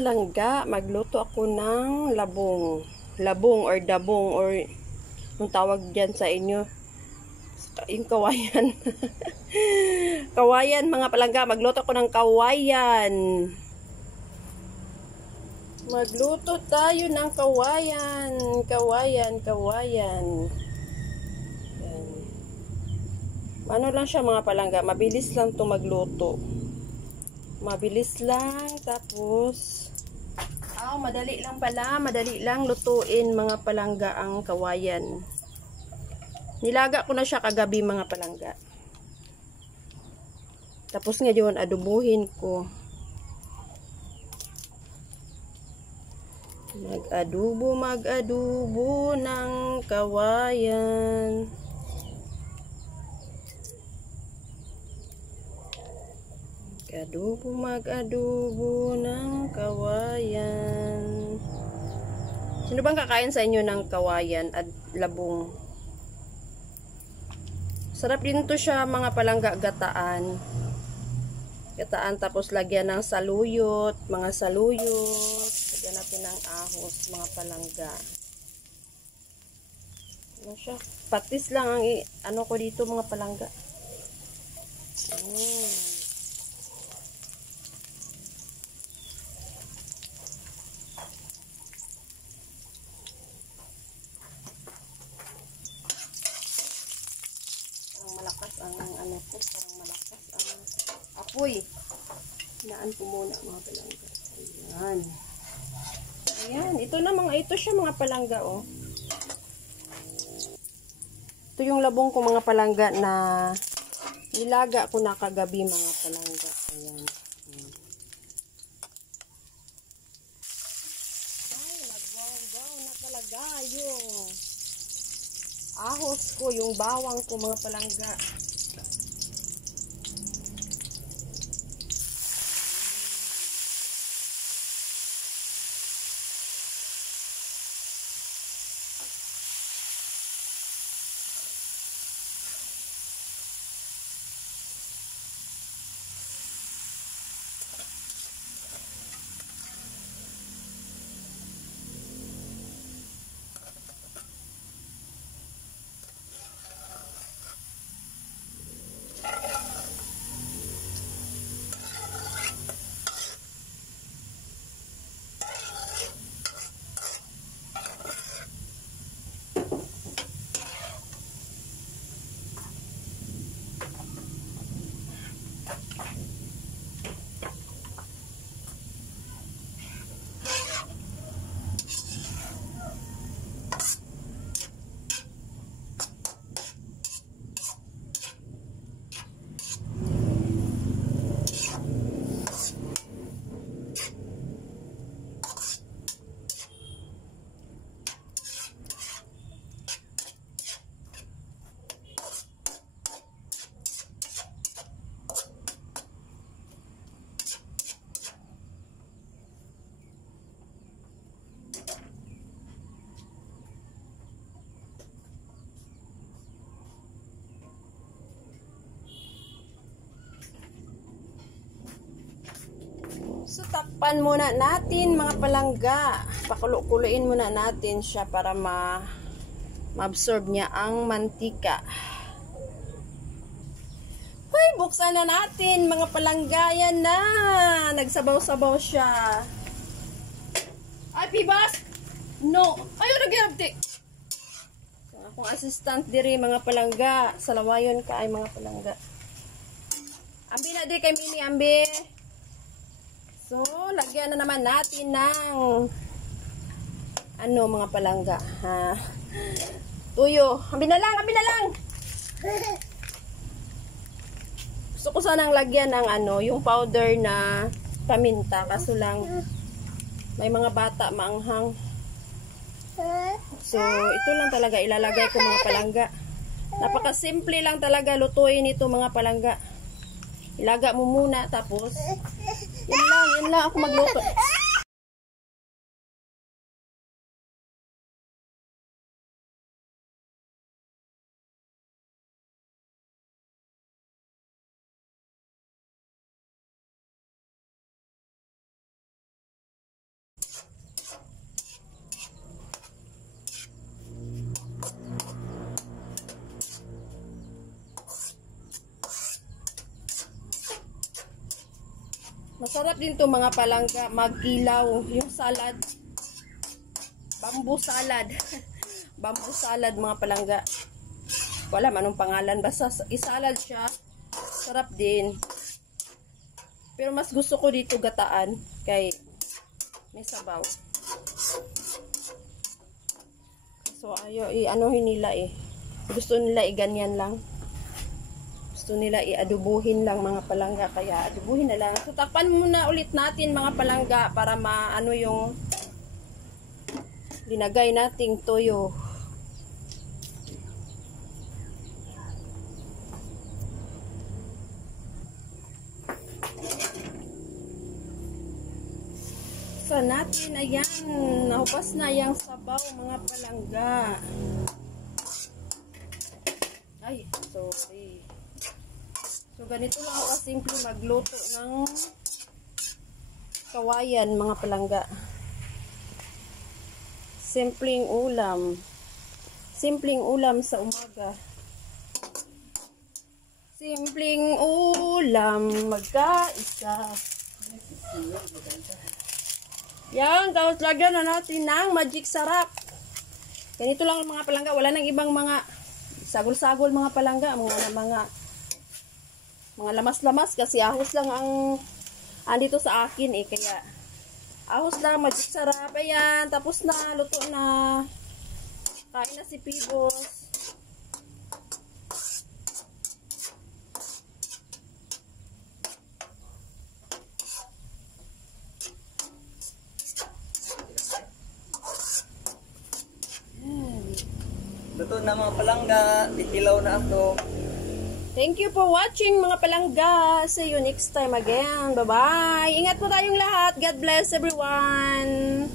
palangga, magluto ako ng labong. Labong or dabong or yung tawag dyan sa inyo. Yung kawayan. Kawayan mga palangga, magluto ako ng kawayan. Magluto tayo ng kawayan. Kawayan. Yan. Ano lang siya mga palangga, mabilis lang to magluto. Mabilis lang, tapos madali lang pala, madali lang lutuin mga palangga ang kawayan. Nilaga ko na siya kagabi mga palangga. Tapos ngayon adubuhin ko. Mag-adubo ng kawayan. Mag-adubo ng kawayan. Sino bang kakain sa inyo ng kawayan at labong? Sarap din to siya mga palangga, gataan. Gataan tapos lagyan ng saluyot, mga saluyot. Lagyan natin ng ahos, mga palangga. Ano siya? Patis lang ang ano ko dito mga palangga. Malakas ang ano ko, parang malakas ang apoy. Hinaan ko muna mga palangga. Ayan, ito siya mga palangga oh. Ito yung labong ko mga palangga na nilaga ko na kagabi mga palangga. Ayan. Ay, nagbaw na talaga yung ahos ko, yung bawang ko mga palangga. So, takpan muna natin mga palangga. Pakulo-kuloyin muna natin siya para ma-absorb niya ang mantika. Ay, buksan na natin mga palangga. Yan na. Nagsabaw-sabaw siya. Ay, pibas! No! Ayaw nagyabdi! So, akong assistant diri mga palangga. Salawayon ka ay mga palangga. Ambi na di kay Mini, ambi. So, lagyan na naman natin ng ano mga palangga, ha? Tuyo. Ambi na lang. Gusto ko sanang lagyan ng ano, yung powder na paminta. Kaso lang, may mga bata maanghang. So, ito lang talaga ilalagay ko mga palangga. Napakasimple lang talaga lutuin ito mga palangga. Ilaga mo muna, tapos yun lang ako magluto. Masarap din to mga palangga, mag-ilaw, yung salad. Bamboo salad. Bamboo salad mga palangga. Wala man anong pangalan, basta isalad siya. Sarap din. Pero mas gusto ko dito gataan kay may sabaw. So ayo i-anuhin nila eh. Gusto nila i-ganyan lang. Gusto nila i-adubuhin lang mga palangga, kaya adubuhin na lang. So takpan muna ulit natin mga palangga para maano yung linagay nating toyo. So natin, ayan, nahupas na yung sabaw mga palangga. Ay, sorry. So ganito lang ako simple magluto ng kawayan mga palangga. Simpleng ulam. Simpleng ulam sa umaga. Simpleng ulam magkaisa. Yan, tapos lagyan na natin ng magic sarap. Ganito lang mga palangga, wala nang ibang mga sagol-sagol mga palangga, mga lamas-lamas kasi ahos lang ang andito sa akin eh, kaya ahos lang, magic sarap. Ayan, tapos na, luto na. Kain na si Pibos. Luto na mga palangga, titilaw na ako. Thank you for watching mga palangga. See you next time again. Bye-bye. Ingat po tayong lahat. God bless everyone.